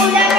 உலக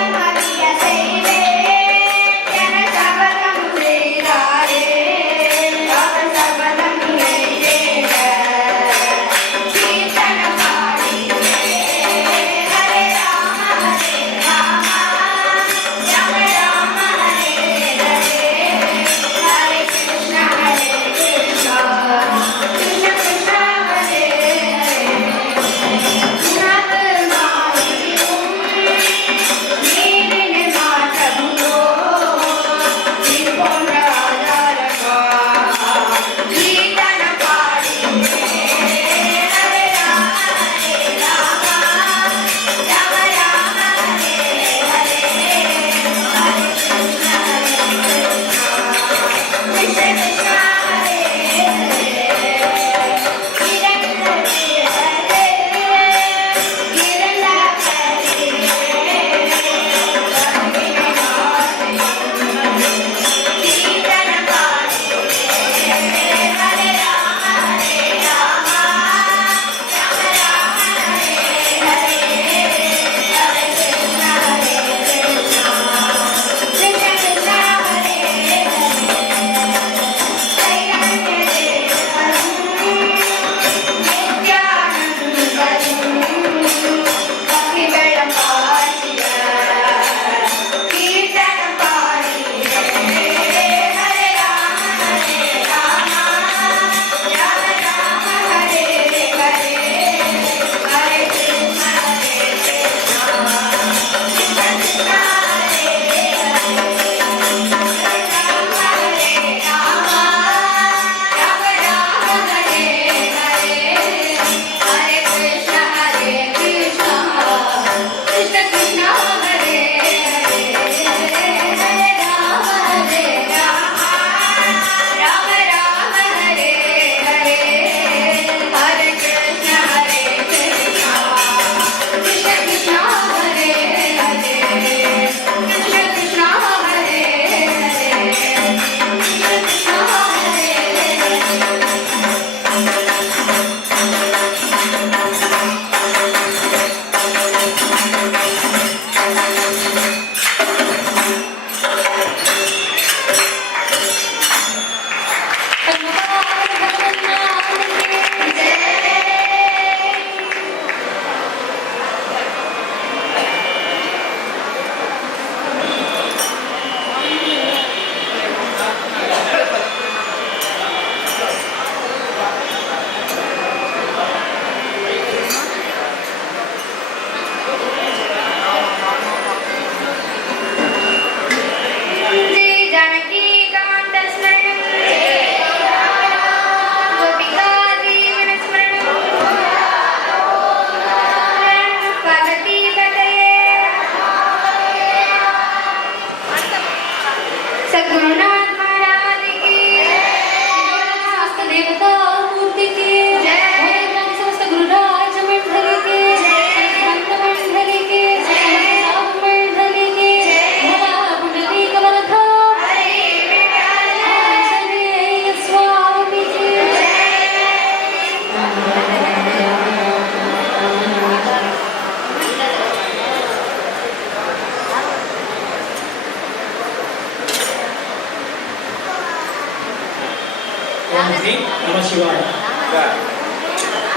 ஹ்ரீம் நம சிவாய.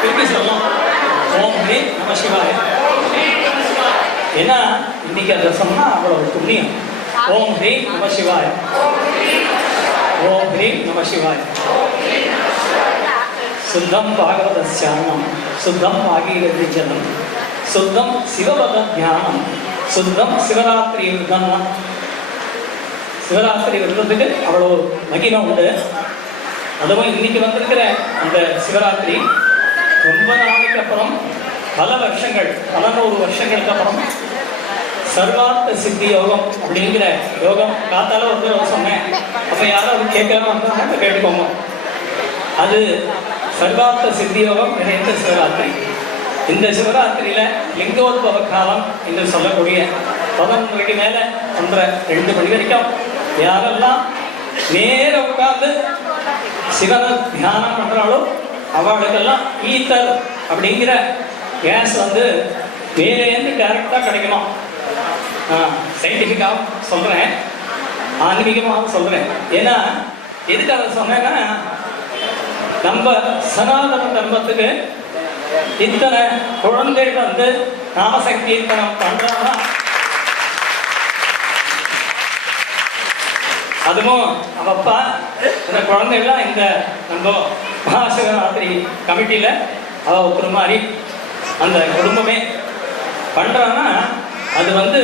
திருப்பி சொல்லலாம், ஓம் ஹ்ரீம் நம சிவாய. ஏன்னா இன்னைக்கு அதை சொன்னா அவ்வளவு புண்ணியம். ஓம் ஹ்ரீம் நம சிவாய, ஓம் ஹ்ரீம் நம சிவாய. சுத்தம் பாகவதஸ்யானம், சுத்தம் பாகீரதி ஜலம், சுத்தம் சிவபத தியானம், சுத்தம் சிவராத்திரி விரதம். சிவராத்திரி விரதத்துக்கு அவ்வளோ மகிமை உண்டு. அதுவும் இன்னைக்கு வந்திருக்கிற அந்த சிவராத்திரி ரொம்ப நாளைக்கு அப்புறம், பல வருஷங்கள், 100 வருஷங்களுக்கு அப்புறம் சர்வார்த்த சித்தி யோகம் அப்படிங்கிற யோகம் காத்தால வந்து சொன்னேன். அப்போ யாரும் கேட்கலாம் வந்தாங்க, கேட்டுக்கோங்க. அது சர்வார்த்த சித்தி யோகம் நிறைந்த சிவராத்திரி. இந்த சிவராத்திரியில லிங்கோத்பவ காலம் என்று சொல்லக்கூடிய 11 மணிக்கு மேல 2 மணி வரைக்கும் யாரெல்லாம் நேர உட்கார்ந்து சிவன தியானம் பண்றாளோ அவளுக்கெல்லாம் ஈத்தர் அப்படிங்கிற கேஸ் வந்து வேறேந்து டைரக்டா கிடைக்கணும். சயின்டிஃபிக்காக சொல்றேன், ஆன்மீகமாக சொல்றேன். ஏன்னா எதுக்கு அதை சொன்னேன்னா, நம்ம சனாதன தர்மத்துக்கு இத்தனை குழந்தைகள் வந்து நாமசங்கீர்த்தனம் பண்றாங்க. அதுவும் அவப்பா இந்த குழந்தைகள்லாம் இந்த நம்ம மகாசிவராத்திரி கமிட்டியில அவ ஒரு மாதிரி அந்த குடும்பமே பண்றாங்கன்னா, அது வந்து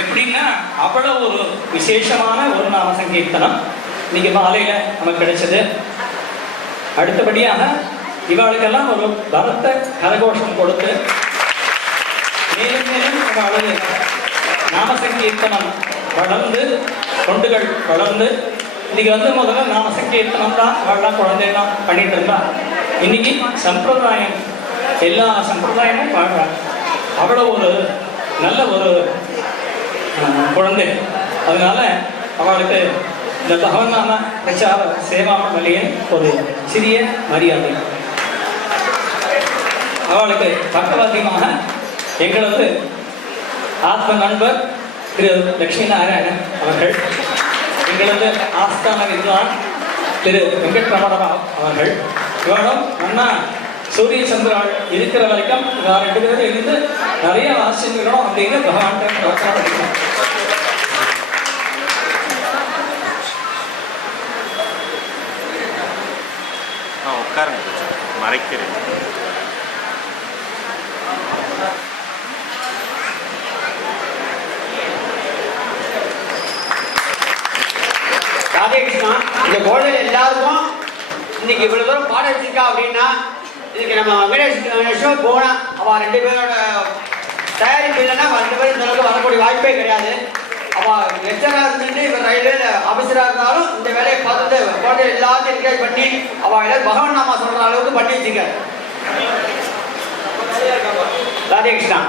எப்படின்னா அவ்வளவு ஒரு விசேஷமான ஒரு நாம சங்கீர்த்தனம் இன்னைக்கு மாலையில நமக்கு கிடைச்சது. அடுத்தபடியாக இவாளுக்கெல்லாம் ஒரு பலத்த கரகோஷம் கொடுத்து மேலும் மேலும் அவளது நாம சங்கீர்த்தனம் வளர்ந்து, தொண்டுகள் வளர்ந்து, இன்னைக்கு வந்து முதல்ல நாம சங்கீர்த்தனம் தான் அவள்லாம் குழந்தைலாம் பண்ணிட்டு இருந்தா. இன்னைக்கு சம்பிரதாயம், எல்லா சம்பிரதாயமும் பாடுறாங்க. அவ்வளோ ஒரு நல்ல ஒரு குழந்தை. அதனால அவளுக்கு இந்த பகவன்னாம பிரச்சார சேவா மல்லியின் ஒரு சிறிய மரியாதை. அவளுக்கு பக்கவாத்தியமாக எங்களது ஆத்ம நண்பர் திரு லட்சுமி நாராயணன் அவர்கள், எங்களது ஆஸ்தான வித்வான் திரு வெங்கட்ரமணராவ் அவர்கள், இவனும் அண்ணா சூரிய சந்திராள் இருக்கிற வரைக்கும் 2 பேரும் இருந்து நிறைய ஆசிரியர்களும் அப்படின்னு பகவான் படிக்கணும். மறைக்கிறேன். ராதே கிருஷ்ணா. இந்த கோடையில் எல்லாருக்கும் இன்னைக்கு இவ்வளவு தூரம் பாட வச்சிருக்கா அப்படின்னா, இதுக்கு நம்ம வெங்கடேஷ் போனா அவ 2 பேரோட தயாரிப்பு இல்லைன்னா 2 பேரும் இந்த அளவுக்கு வரக்கூடிய வாய்ப்பே கிடையாது. அவ லெக்சரா இருந்துட்டு இவர் ரயில்வேல ஆபீசரா இருந்தாலும் இந்த வேலையை பார்த்துட்டு கோடையில் எல்லாத்தையும் என்கரேஜ் பண்ணி அவ எல்லாரும் பகவான் நாமா சொல்ற அளவுக்கு பண்ணி வச்சிருக்காரு. ராதே கிருஷ்ணா.